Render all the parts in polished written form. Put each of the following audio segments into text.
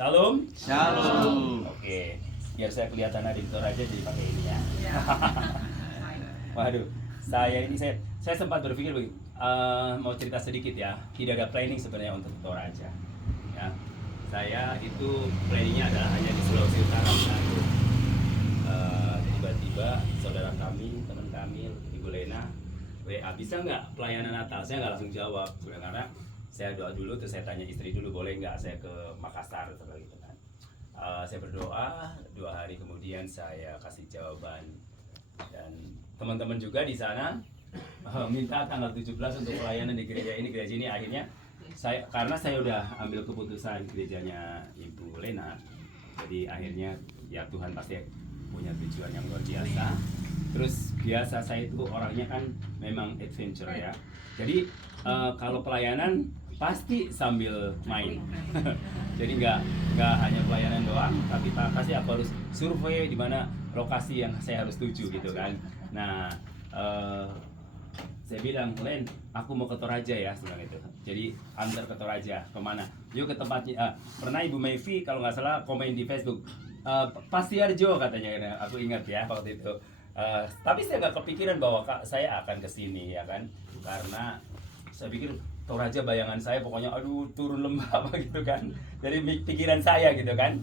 Shalom. Shalom. Oke, biar saya kelihatan adiktor aja jadi pakai ini ya. Waduh, saya sempat berpikir begini, mau cerita sedikit ya. Tidak ada planning sebenarnya untuk Toraja. Ya, saya itu planningnya adalah hanya di Sulawesi Utara. Tiba-tiba saudara kami, teman kami, Ibu Lena, WA, bisa nggak pelayanan Natal? Saya nggak langsung jawab, karena saya doa dulu, terus saya tanya istri dulu, boleh nggak saya ke Makassar seperti itu kan. Saya berdoa, 2 hari kemudian saya kasih jawaban, dan teman-teman juga di sana minta tanggal 17 untuk pelayanan di gereja ini. Akhirnya karena saya udah ambil keputusan gerejanya Ibu Lena, jadi akhirnya ya Tuhan pasti punya tujuan yang luar biasa. Terus biasa saya itu orangnya kan memang adventure ya, jadi kalau pelayanan pasti sambil main. Jadi nggak hanya pelayanan doang, tapi pasti aku harus survei di mana lokasi yang saya harus tuju gitu kan. Nah, saya bilang, Len, aku mau ke Toraja ya, sebenarnya itu. Jadi antar ke Toraja, kemana? Yuk ke tempatnya. Pernah Ibu Mayfi kalau nggak salah komen di Facebook, Pastiarjo katanya, aku ingat ya waktu itu. Tapi saya nggak kepikiran bahwa saya akan ke sini ya kan, karena saya pikir Toraja bayangan saya pokoknya aduh turun lembah apa gitu kan. Jadi pikiran saya gitu kan,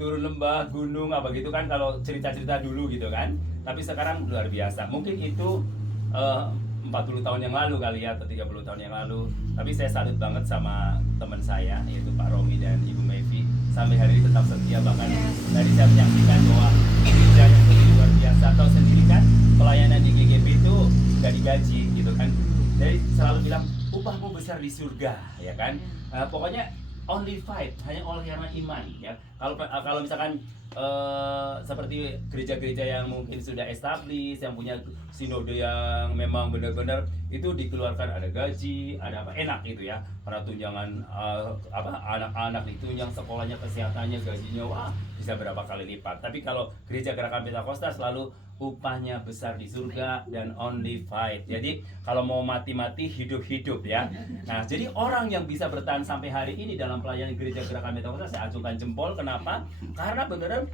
turun lembah, gunung apa gitu kan kalau cerita-cerita dulu gitu kan. Tapi sekarang luar biasa. Mungkin itu 40 tahun yang lalu kali ya, atau 30 tahun yang lalu. Tapi saya salut banget sama teman saya, yaitu Pak Romi dan Ibu Mayfi. Sampai hari ini tetap setia, bahkan tadi saya menyaksikan bahwa gereja yang begitu luar biasa. Tahu sendiri kan, pelayanan di GGP itu gak digaji gitu kan. Jadi selalu bilang upahmu besar di surga, ya kan. Pokoknya only fight, hanya oleh karena iman ya. Kalau misalkan seperti gereja-gereja yang mungkin sudah established, yang punya sinode yang memang benar-benar itu dikeluarkan ada gaji, ada apa, enak gitu ya. Karena tunjangan anak-anak ditunjang, sekolahnya, kesehatannya, gajinya wah bisa berapa kali lipat. Tapi kalau gereja Gerakan Pentakosta selalu upahnya besar di surga dan only fight. Jadi kalau mau mati-mati, hidup-hidup ya. Nah, jadi orang yang bisa bertahan sampai hari ini dalam pelayanan gereja Gerakan Pentakosta, saya acungkan jempol. Kenapa? Karena beneran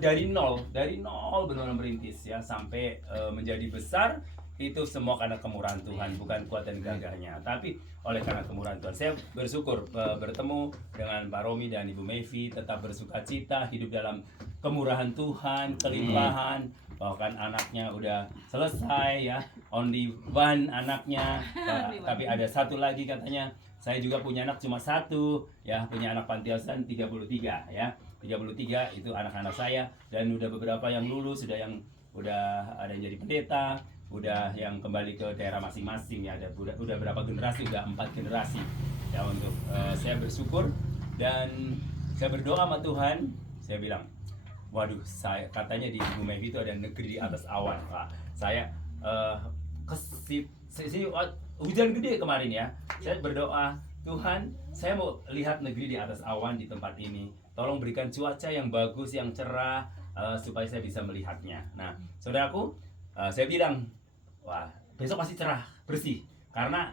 dari nol benar-benar merintis ya sampai menjadi besar. Itu semua karena kemurahan Tuhan, bukan kuat dan gagahnya, tapi oleh karena kemurahan Tuhan. Saya bersyukur bertemu dengan Pak Romi dan Ibu Mayfi, tetap bersuka cita, hidup dalam kemurahan Tuhan, kelimpahan. Bahkan anaknya udah selesai ya, only one anaknya, tapi ada satu lagi katanya. Saya juga punya anak cuma satu ya, punya anak panti asuhan 33 ya. 33 itu anak-anak saya, dan udah beberapa yang lulus, udah ada yang jadi pendeta, udah yang kembali ke daerah masing-masing ya. Udah berapa generasi, udah 4 generasi ya. Untuk saya bersyukur dan saya berdoa sama Tuhan. Saya bilang, waduh, saya katanya di Ibu Mayfi itu ada negeri di atas awan, Pak. Saya hujan gede kemarin ya. Saya berdoa, Tuhan, saya mau lihat negeri di atas awan di tempat ini. Tolong berikan cuaca yang bagus, yang cerah, supaya saya bisa melihatnya. Nah, saudaraku, saya bilang, wah, besok pasti cerah, bersih, karena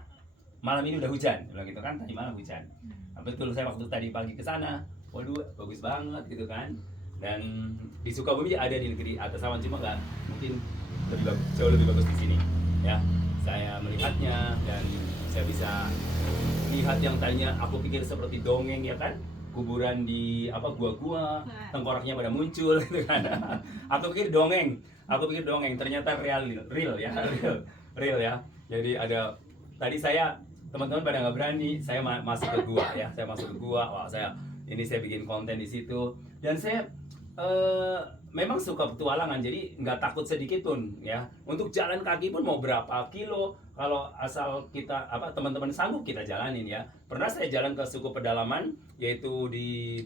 malam ini udah hujan, bilang gitu kan, tadi malam hujan. Nah, betul, saya waktu tadi pagi ke sana, waduh, bagus banget gitu kan. Dan di Sukabumi ada di negeri atas awan, cuma nggak mungkin jauh lebih bagus di sini ya. Saya melihatnya dan saya bisa lihat yang tadinya aku pikir seperti dongeng ya kan, kuburan di gua-gua, tengkoraknya pada muncul gitu kan. Aku pikir dongeng, ternyata real ya. Jadi ada tadi teman-teman pada nggak berani, saya masuk ke gua ya, wah saya bikin konten di situ, dan saya memang suka petualangan, jadi nggak takut sedikit pun ya. Untuk jalan kaki pun mau berapa kilo, kalau asal kita teman-teman sanggup kita jalanin ya. Pernah saya jalan ke suku pedalaman, yaitu di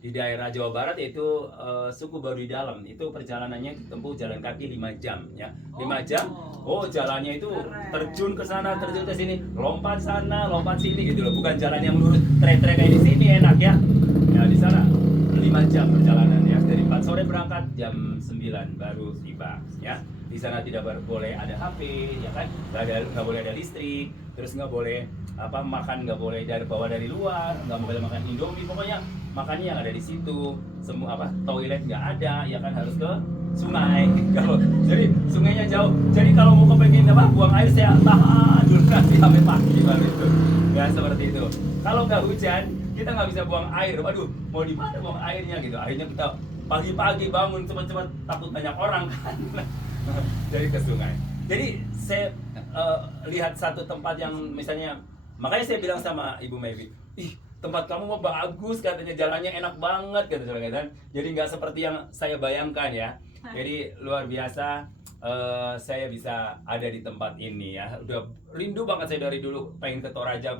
daerah Jawa Barat, yaitu suku Baduy Dalam. Itu perjalanannya ditempuh jalan kaki 5 jam ya. 5 jam. Oh, jalannya itu terjun ke sana, terjun ke sini, lompat sana, lompat sini gitu loh. Bukan jalan yang lurus trek-trek kayak di sini enak ya. Ya di sana 5 jam perjalanan ya. dari 4 sore berangkat, jam 9 baru tiba, ya. Di sana tidak boleh ada HP, ya kan? Nggak boleh ada listrik, terus nggak boleh makan, nggak boleh bawa dari luar, nggak boleh makan Indomie, pokoknya makannya yang ada di situ. Semua toilet nggak ada, ya kan, harus ke sungai. Jadi sungainya jauh. Jadi kalau mau kepengen buang air, saya tahan dulu nanti sampai pagi baru itu. Ya seperti itu. Kalau nggak hujan, kita nggak bisa buang air. Waduh, mau di mana buang airnya gitu. Akhirnya kita pagi-pagi bangun cepat-cepat, takut banyak orang kan. Jadi ke sungai. Jadi saya lihat satu tempat yang misalnya, makanya saya bilang sama Ibu Mayvi, ih tempat kamu mau bagus, katanya jalannya enak banget kan. Jadi nggak seperti yang saya bayangkan ya. Jadi luar biasa, saya bisa ada di tempat ini ya. Udah rindu banget saya dari dulu, pengen ke Toraja.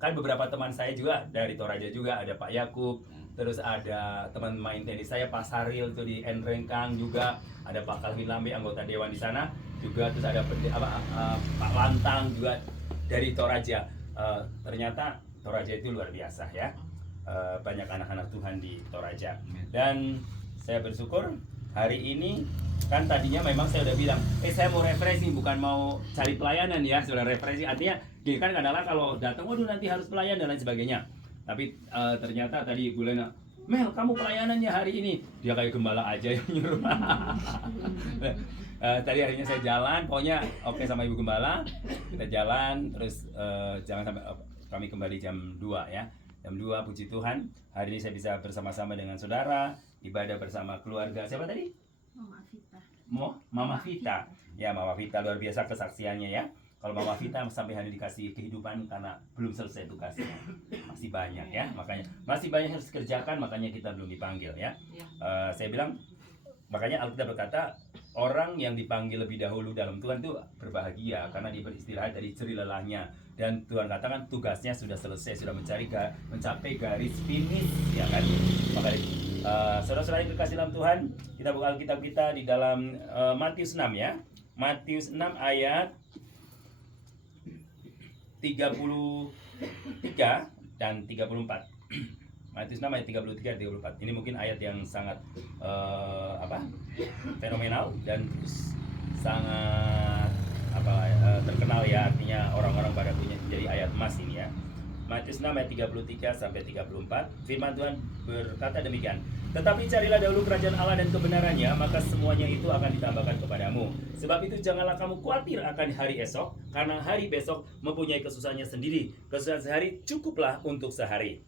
Kan beberapa teman saya juga dari Toraja juga, ada Pak Yakub, terus ada teman main tenis saya Pak Saril tuh di Enrengkang juga, ada Pak Kalvin Lambe anggota dewan di sana juga, terus ada Pak Lantang juga dari Toraja. Ternyata Toraja itu luar biasa ya. Banyak anak-anak Tuhan di Toraja. Dan saya bersyukur hari ini, kan tadinya memang saya udah bilang, saya mau refreshing, bukan mau cari pelayanan ya. Sudah refreshing artinya gini kan, kadang-kadang kalau datang, waduh nanti harus pelayan dan lain sebagainya. Tapi ternyata tadi Ibu Lena, Mel kamu pelayanannya hari ini, dia kayak gembala aja yang nyuruh. Tadi harinya saya jalan, pokoknya oke sama Ibu Gembala, kita jalan terus, jangan sampai kami kembali jam 2 ya. Jam 2, puji Tuhan, hari ini saya bisa bersama-sama dengan saudara, ibadah bersama keluarga. Siapa tadi? Mama Vita. Mama Vita. Ya, Mama Vita luar biasa kesaksiannya ya. Kalau Mama Vita sampai hari dikasih kehidupan karena belum selesai tugasnya. Masih banyak ya, makanya masih banyak harus dikerjakan, makanya kita belum dipanggil ya. Saya bilang, makanya Alkitab berkata, orang yang dipanggil lebih dahulu dalam Tuhan itu berbahagia karena dia beristirahat dari jerih lelahnya. Dan Tuhan katakan tugasnya sudah selesai, sudah mencapai garis finish, ya kan? Makanya saudara-saudara yang terkasih dalam Tuhan, kita buka Alkitab kita di dalam Matius 6 ya. Matius 6 ayat 33 dan 34. Matius 6 ayat 33 dan 34. Ini mungkin ayat yang sangat fenomenal dan sangat terkenal ya, artinya orang-orang pada punya jadi ayat emas ini ya. Matius 6 ayat 33 sampai 34. Firman Tuhan berkata demikian. Tetapi carilah dahulu kerajaan Allah dan kebenarannya, maka semuanya itu akan ditambahkan kepadamu. Sebab itu janganlah kamu khawatir akan hari esok, karena hari besok mempunyai kesusahannya sendiri. Kesusahan sehari cukuplah untuk sehari.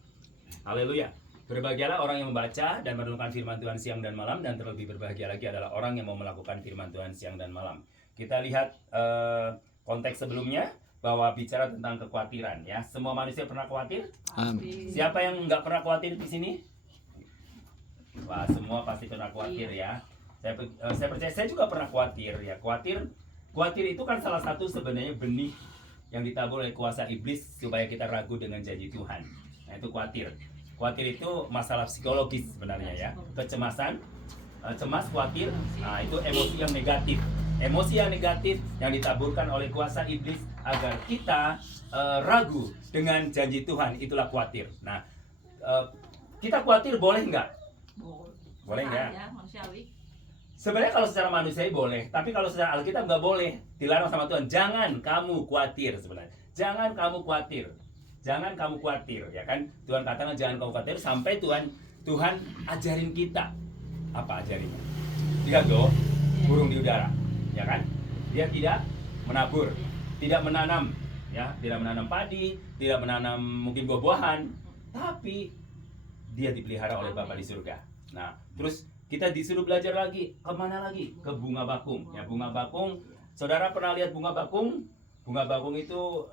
Haleluya. Berbahagialah orang yang membaca dan merenungkan firman Tuhan siang dan malam, dan terlebih berbahagia lagi adalah orang yang mau melakukan firman Tuhan siang dan malam. Kita lihat konteks sebelumnya bahwa bicara tentang kekhawatiran ya. Semua manusia pernah khawatir? Amin. Siapa yang nggak pernah khawatir di sini? Wah, semua pasti pernah khawatir ya. Saya percaya saya juga pernah khawatir ya. Khawatir itu kan salah satu sebenarnya benih yang ditabur oleh kuasa iblis supaya kita ragu dengan janji Tuhan. Nah, itu khawatir. Khawatir itu masalah psikologis sebenarnya ya. Kecemasan, cemas, khawatir, nah itu emosi yang negatif. Emosi yang negatif yang ditaburkan oleh kuasa iblis agar kita ragu dengan janji Tuhan, itulah khawatir. Nah, kita khawatir boleh nggak? Boleh nggak? Sebenarnya kalau secara manusiawi boleh, tapi kalau secara Alkitab nggak boleh. Dilarang sama Tuhan. Jangan kamu khawatir sebenarnya. Jangan kamu khawatir. Jangan kamu khawatir, ya kan? Tuhan katakan jangan kamu khawatir sampai Tuhan ajarin kita. Apa ajarinnya? Lihat loh, burung di udara, ya kan? Dia tidak menabur, tidak menanam, ya, tidak menanam padi, tidak menanam mungkin buah-buahan, tapi dia dipelihara oleh Bapa di surga. Nah, terus kita disuruh belajar lagi, kemana lagi? Ke bunga bakung. Ya, bunga bakung. Saudara pernah lihat bunga bakung? Bunga bakung itu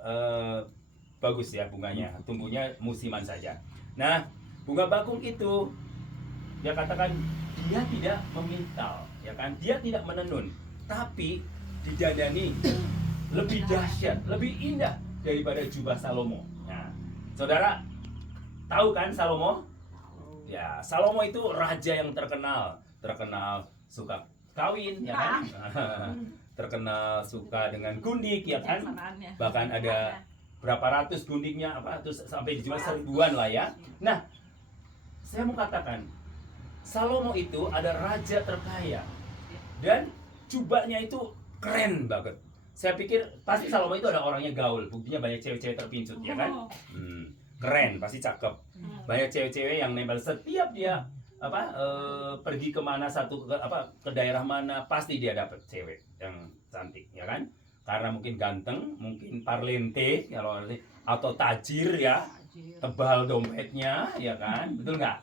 bagus ya bunganya, tumbuhnya musiman saja. Nah, bunga bakung itu dia katakan dia tidak memintal, ya kan? Dia tidak menenun, tapi didandani lebih dahsyat, lebih indah daripada jubah Salomo. Nah, saudara tahu kan Salomo? Ya, Salomo itu raja yang terkenal suka kawin, ya kan? Terkenal suka dengan gundik, ya kan? Bahkan ada berapa ratus gundiknya, terus sampai dijual 1000-an lah ya. Nah, saya mau katakan Salomo itu ada raja terkaya dan jubahnya itu keren banget. Saya pikir pasti Salomo itu ada orangnya gaul, buktinya banyak cewek-cewek terpincut, ya kan? Keren, pasti cakep. Banyak cewek-cewek yang nempel setiap dia pergi kemana ke daerah mana, pasti dia dapat cewek yang cantik, ya kan? Karena mungkin ganteng, mungkin parlente kalau atau tajir ya, tebal dompetnya, ya kan? Betul nggak?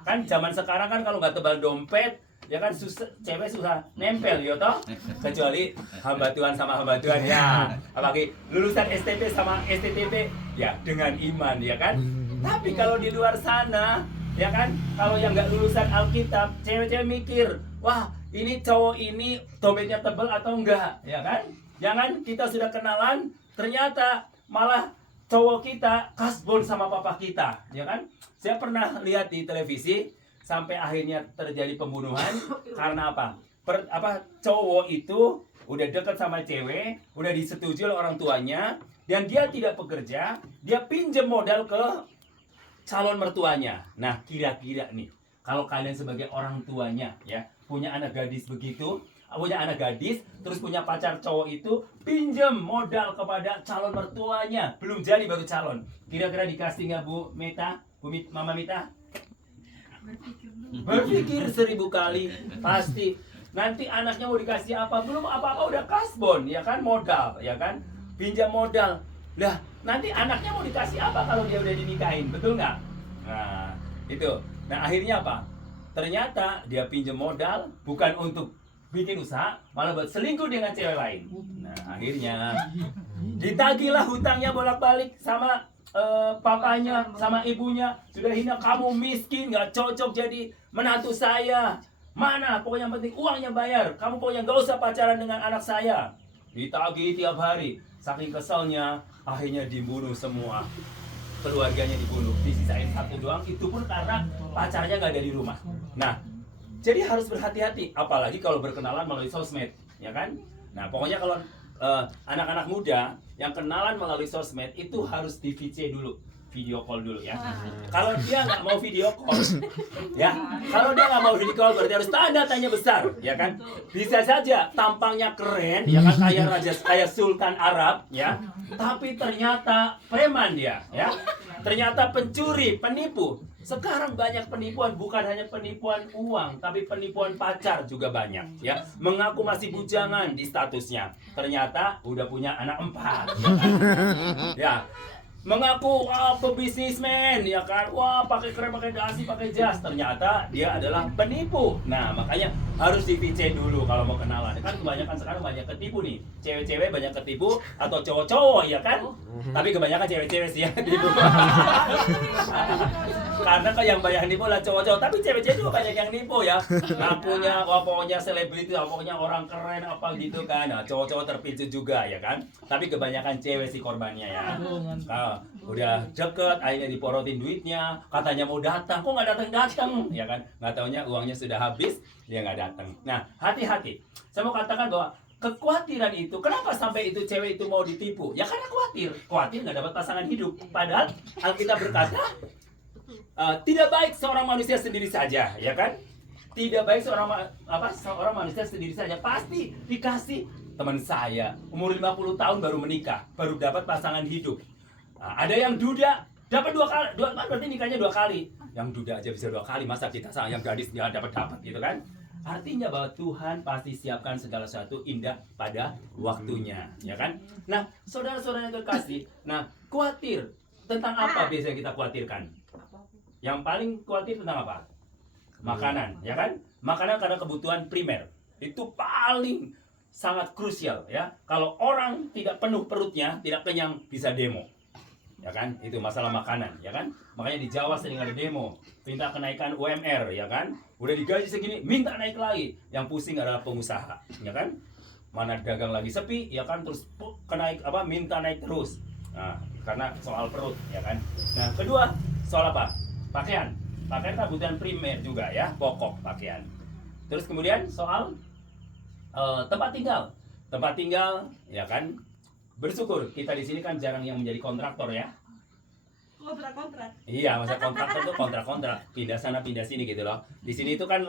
Kan zaman sekarang kan kalau nggak tebal dompet, ya kan cewek susah nempel ya toh, kecuali hamba Tuhan sama hamba Tuhan ya, apalagi lulusan STP sama STTP ya dengan iman, ya kan. Tapi kalau di luar sana, ya kan, kalau yang nggak lulusan Alkitab, cewek-cewek mikir, wah ini cowok ini dompetnya tebal atau enggak, ya kan. Jangan kita sudah kenalan, ternyata malah cowok kita kasbon sama papa kita, ya kan. Saya pernah lihat di televisi sampai akhirnya terjadi pembunuhan karena apa? Cowok itu udah dekat sama cewek, udah disetujui oleh orang tuanya, dan dia tidak bekerja, dia pinjam modal ke calon mertuanya. Nah, kira-kira nih, kalau kalian sebagai orang tuanya ya, punya anak gadis begitu, punya anak gadis, terus punya pacar cowok itu, pinjam modal kepada calon mertuanya, belum jadi baru calon. Kira-kira dikasih nggak Bu Meta, Mama Mita? Berpikir 1000 kali pasti. Nanti anaknya mau dikasih apa, belum apa-apa udah kasbon, ya kan, modal, ya kan, pinjam modal. Lah nanti anaknya mau dikasih apa kalau dia udah dinikahin, betul nggak? Nah itu. Nah akhirnya apa? Ternyata dia pinjam modal bukan untuk bikin usaha, malah buat selingkuh dengan cewek lain. Nah akhirnya ditagihlah hutangnya bolak-balik sama papanya sama ibunya. Sudah hina, kamu miskin, nggak cocok jadi menantu saya. Mana, pokoknya yang penting uangnya bayar. Kamu pokoknya nggak usah pacaran dengan anak saya. Ditagih tiap hari. Saking keselnya, akhirnya dibunuh semua. Keluarganya dibunuh. Disisain satu doang, itu pun karena pacarnya nggak ada di rumah. Nah, jadi harus berhati-hati. Apalagi kalau berkenalan melalui sosmed, ya kan? Nah, pokoknya kalau anak-anak muda yang kenalan melalui sosmed itu harus di VC dulu, video call dulu ya. Kalau dia nggak mau video call, ya, kalau dia nggak mau video call berarti harus tanda tanya besar, ya kan? Bisa saja tampangnya keren, ya kan, kayak raja, kayak sultan Arab, ya, tapi ternyata preman dia, ya, ternyata pencuri, penipu. Sekarang banyak penipuan, bukan hanya penipuan uang, tapi penipuan pacar juga banyak, ya. Mengaku masih bujangan di statusnya, ternyata udah punya anak 4, ya. Mengaku pebisnismen, ya kan, wah pakai keren, pakai dasi, pakai jas, ternyata dia adalah penipu. Nah makanya harus di VC dulu kalau mau kenalan. Kan kebanyakan sekarang banyak ketipu nih, cewek-cewek banyak ketipu atau cowok-cowok, ya kan. Tapi kebanyakan cewek-cewek sih yang ketipu. Karena kan yang banyak nipu lah cowok-cowok, tapi cewek-cewek juga banyak yang nipu ya. Ngakunya wah pokoknya selebriti, pokoknya orang keren apa gitu kan. Nah cowok-cowok terpincut juga, ya kan. Tapi kebanyakan cewek sih korbannya ya. Udah deket, akhirnya diporotin duitnya, katanya mau datang, kok nggak datang, ya kan? Nggak taunya uangnya sudah habis, dia nggak datang. Nah, hati-hati. Saya mau katakan bahwa kekhawatiran itu, kenapa sampai itu cewek itu mau ditipu? Ya karena khawatir nggak dapat pasangan hidup. Padahal Alkitab berkata, tidak baik seorang manusia sendiri saja, ya kan? Tidak baik seorang manusia sendiri saja. Pasti dikasih. Teman saya umur 50 tahun baru menikah, baru dapat pasangan hidup. Nah, ada yang duda dapat 2 kali, berarti nikahnya 2 kali. Yang duda aja bisa 2 kali, masa kita sama yang gadis dia dapat gitu kan? Artinya bahwa Tuhan pasti siapkan segala sesuatu indah pada waktunya, ya kan? Nah, saudara-saudara yang terkasih, nah khawatir tentang apa biasanya kita khawatirkan? Yang paling khawatir tentang apa? Makanan, ya kan? Makanan karena kebutuhan primer itu paling sangat krusial, ya. Kalau orang tidak penuh perutnya, tidak kenyang, bisa demo. Ya kan, itu masalah makanan, ya kan. Makanya di Jawa sering ada demo, minta kenaikan UMR, ya kan. Udah digaji segini, minta naik lagi. Yang pusing adalah pengusaha, ya kan. Mana dagang lagi sepi, ya kan, terus minta naik terus. Nah, karena soal perut, ya kan. Nah, kedua soal apa? Pakaian. Pakaian kebutuhan primer juga, ya, pokok pakaian. Terus kemudian soal tempat tinggal, ya kan. Bersyukur kita di sini kan jarang yang menjadi kontraktor, ya. kontrak-kontrak. Iya, masa kontraktor tuh kontrak-kontrak, pindah sana pindah sini gitu loh. Di sini itu kan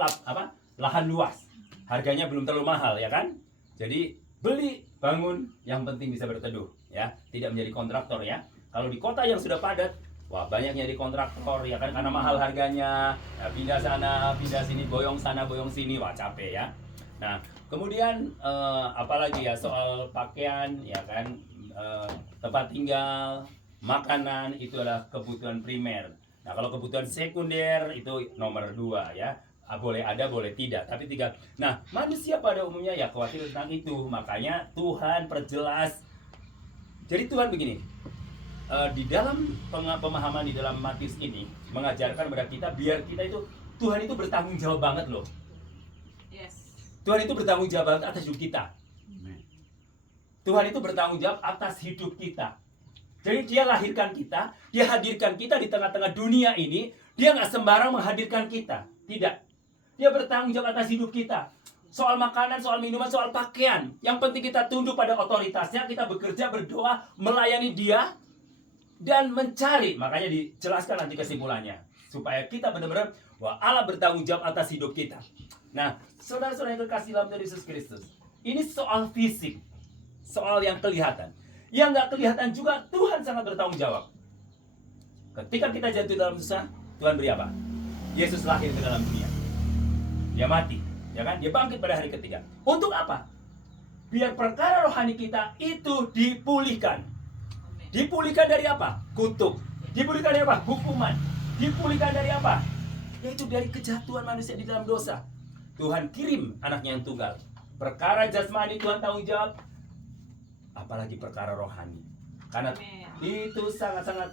lahan luas, harganya belum terlalu mahal ya kan. Jadi beli, bangun, yang penting bisa berteduh ya, tidak menjadi kontraktor ya. Kalau di kota yang sudah padat, wah banyak yang jadi kontraktor ya kan, karena mahal harganya, ya, pindah sana pindah sini, boyong sana boyong sini, wah capek ya. Nah kemudian apalagi ya, soal pakaian ya kan, tempat tinggal, makanan, itu adalah kebutuhan primer. Nah kalau kebutuhan sekunder itu nomor 2 ya. Boleh ada, boleh tidak, tapi 3. Nah manusia pada umumnya ya khawatir tentang itu, makanya Tuhan perjelas. Jadi Tuhan begini, di dalam pemahaman di dalam Matius ini mengajarkan kepada kita biar kita itu, Tuhan itu bertanggung jawab banget loh. Yes. Tuhan itu bertanggung jawab banget atas hidup kita. Tuhan itu bertanggung jawab atas hidup kita. Jadi dia lahirkan kita, dia hadirkan kita di tengah-tengah dunia ini. Dia nggak sembarang menghadirkan kita, tidak. Dia bertanggung jawab atas hidup kita. Soal makanan, soal minuman, soal pakaian. Yang penting kita tunduk pada otoritasnya, kita bekerja, berdoa, melayani dia, dan mencari. Makanya dijelaskan nanti kesimpulannya. Supaya kita benar-benar, wah Allah bertanggung jawab atas hidup kita. Nah, saudara-saudara yang kekasih dalam Tuhan Yesus Kristus, ini soal fisik, soal yang kelihatan. Yang nggak kelihatan juga, Tuhan sangat bertanggung jawab. Ketika kita jatuh dalam susah, Tuhan beri apa? Yesus lahir ke dalam dunia. Dia mati, ya kan? Dia bangkit pada hari ketiga. Untuk apa? Biar perkara rohani kita itu dipulihkan. Dipulihkan dari apa? Kutuk. Dipulihkan dari apa? Hukuman. Dipulihkan dari apa? Yaitu dari kejatuhan manusia di dalam dosa. Tuhan kirim anaknya yang tunggal. Perkara jasmani Tuhan tanggung jawab, apalagi perkara rohani. Karena itu sangat-sangat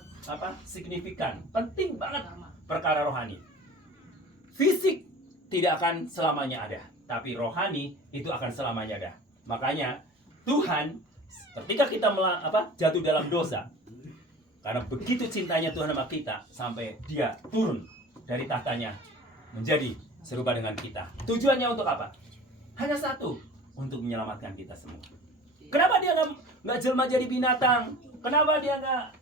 signifikan, penting banget perkara rohani. Fisik tidak akan selamanya ada, tapi rohani itu akan selamanya ada. Makanya Tuhan ketika kita jatuh dalam dosa, karena begitu cintanya Tuhan sama kita, sampai dia turun dari tahtanya menjadi serupa dengan kita. Tujuannya untuk apa? Hanya satu, untuk menyelamatkan kita semua. Kenapa dia nggak jelma jadi binatang? Kenapa dia nggak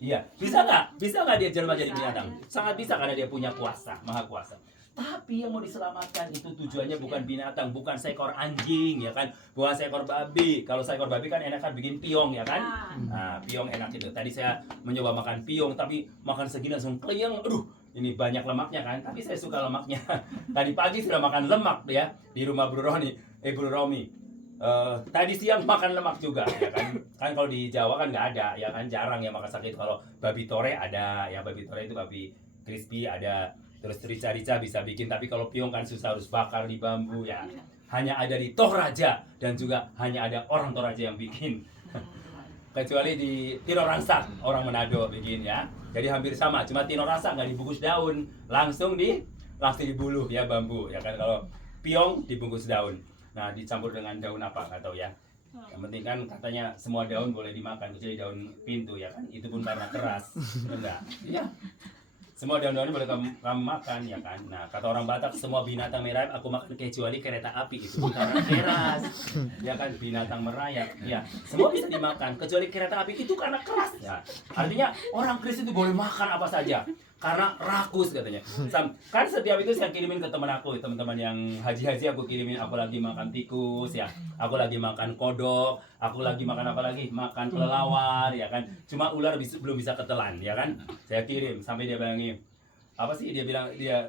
Iya, bisa nggak dia jelma jadi binatang? Sangat bisa, karena dia punya kuasa, maha kuasa. Tapi yang mau diselamatkan itu tujuannya bukan binatang, bukan seekor anjing ya kan, bukan seekor babi. Kalau seekor babi kan enak kan bikin piong ya kan. Nah, piong enak itu. Tadi saya mencoba makan piong, tapi makan segini langsung kleyeng. Aduh, ini banyak lemaknya kan. Tapi saya suka lemaknya. Tadi pagi sudah makan lemak ya di rumah Bro Romi. Tadi siang makan lemak juga ya kan. Kan kalau di Jawa kan nggak ada ya kan, jarang ya makan sakit. Kalau babi tore ada ya, babi tore itu babi crispy ada. Terus rica-rica bisa bikin, tapi kalau piong kan susah, harus bakar di bambu ya. Hanya ada di Toraja, dan juga hanya ada orang Toraja yang bikin. Kecuali di Tinorasa, orang Manado bikin ya. Jadi hampir sama, cuma Tinorasa nggak dibungkus daun, langsung dibuluh ya bambu ya kan. Kalau piong dibungkus daun. Nah, dicampur dengan daun apa nggak tahu ya. Yang penting kan katanya semua daun boleh dimakan, kecuali daun pintu ya kan. Itu pun karena keras. Enggak. Iya. Semua daun-daunnya boleh kamu makan ya kan. Nah kata orang Batak, semua binatang merayap aku makan kecuali kereta api, itu karena keras ya kan, binatang merayap ya semua bisa dimakan kecuali kereta api, itu karena keras ya. Artinya orang Kristen itu boleh makan apa saja karena rakus katanya. Kan setiap itu saya kirimin ke teman aku, teman-teman yang haji-haji aku kirimin, aku lagi makan tikus ya, aku lagi makan kodok, aku lagi makan apa lagi, makan kelelawar ya kan. Cuma ular belum bisa ketelan ya kan. Saya kirim sampai dia bilang apa sih, dia bilang dia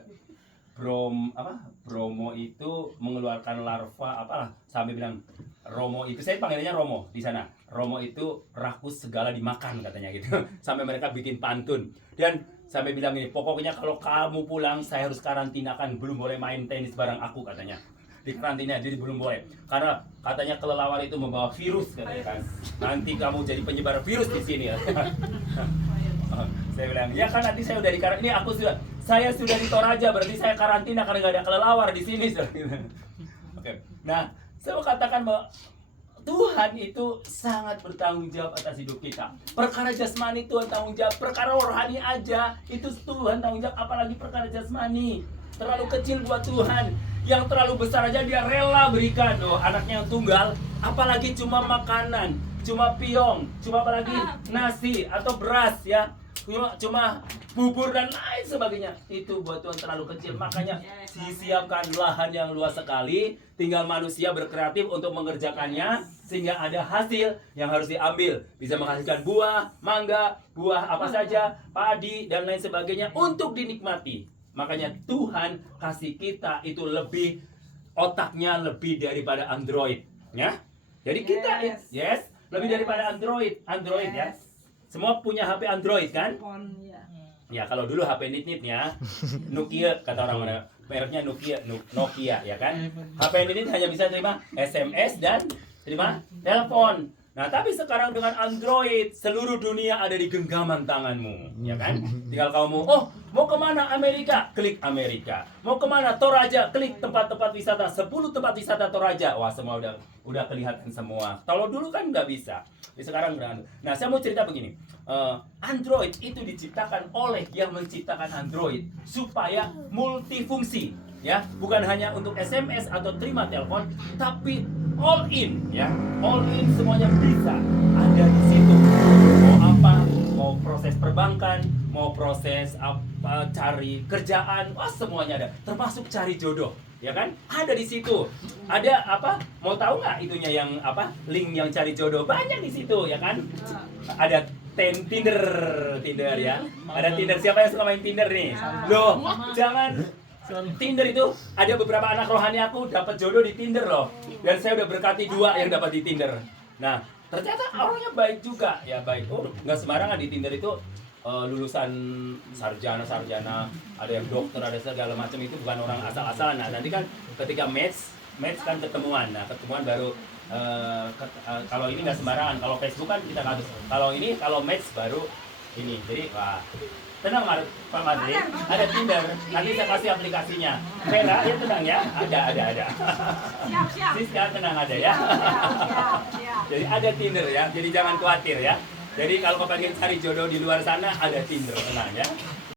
Bromo itu mengeluarkan larva apalah, sampai bilang Romo itu, saya panggilannya Romo di sana. Romo itu rakus segala dimakan katanya gitu. Sampai mereka bikin pantun dan sampai bilang ini, pokoknya kalau kamu pulang saya harus karantinakan, belum boleh main tenis bareng aku katanya. Di karantina, jadi belum boleh. Karena katanya kelelawar itu membawa virus katanya kan. Nanti kamu jadi penyebar virus di sini ya. Saya bilang, ya kan nanti saya udah di karantina, saya sudah di Toraja, berarti saya karantina karena nggak ada kelelawar di sini. Oke. Nah, saya mau katakan bahwa Tuhan itu sangat bertanggung jawab atas hidup kita. Perkara jasmani Tuhan tanggung jawab, perkara rohani aja itu Tuhan tanggung jawab, apalagi perkara jasmani. Terlalu kecil buat Tuhan, yang terlalu besar aja dia rela berikan. Oh, anaknya yang tunggal, apalagi cuma makanan, cuma piong, cuma apalagi nasi atau beras ya. cuma bubur dan lain sebagainya. Itu buat Tuhan terlalu kecil. Makanya disiapkan lahan yang luas sekali, tinggal manusia berkreatif untuk mengerjakannya sehingga ada hasil yang harus diambil. Bisa menghasilkan buah, mangga, buah apa saja, padi dan lain sebagainya untuk dinikmati. Makanya Tuhan kasih kita itu lebih, otaknya lebih daripada Android, ya. Jadi kita lebih daripada Android ya. Semua punya HP Android kan? Ya kalau dulu HP nit-nitnya Nokia, kata orang mereknya Nokia ya kan. HP nit hanya bisa terima SMS dan terima telepon. Nah tapi sekarang dengan Android seluruh dunia ada di genggaman tanganmu, ya kan? Tinggal kamu, mau kemana Amerika? Klik Amerika. Mau kemana Toraja? Klik tempat-tempat wisata, 10 tempat wisata Toraja. Wah semua udah kelihatan semua. Kalau dulu kan nggak bisa. Sekarang udah. Nah saya mau cerita begini. Android itu diciptakan oleh yang menciptakan Android supaya multifungsi, ya, bukan hanya untuk SMS atau terima telepon, tapi all in, ya, all in semuanya bisa ada di situ. Mau apa? Mau proses perbankan, mau proses apa, cari kerjaan, wah semuanya ada, termasuk cari jodoh. Ya kan? Ada di situ. Ada apa? Mau tahu nggak itunya yang apa? Link yang cari jodoh banyak di situ, ya kan? Ada Tinder ya. Ada Tinder. Siapa yang suka main Tinder nih? Loh, jangan. Tinder itu ada beberapa anak rohani aku dapat jodoh di Tinder loh. Dan saya udah berkati 2 yang dapat di Tinder. Nah, ternyata orangnya baik juga. Ya baik. Oh, nggak sembarangan di Tinder itu. Lulusan sarjana, ada yang dokter, ada segala macam, itu bukan orang asal-asalan. Nah nanti kan ketika match kan ketemuan. Nah ketemuan baru kalau ini nggak sembarangan. Kalau Facebook kan kita harus. Kalau ini kalau match baru ini. Jadi wah, tenang Pak Madri, ada Tinder. Nanti saya kasih aplikasinya. Vera ya tenang ya, ada. Siap. Siska tenang ada ya. Siap. Jadi ada Tinder ya. Jadi jangan khawatir ya. Jadi kalau kau pengen cari jodoh di luar sana ada Tinder, tenang ya.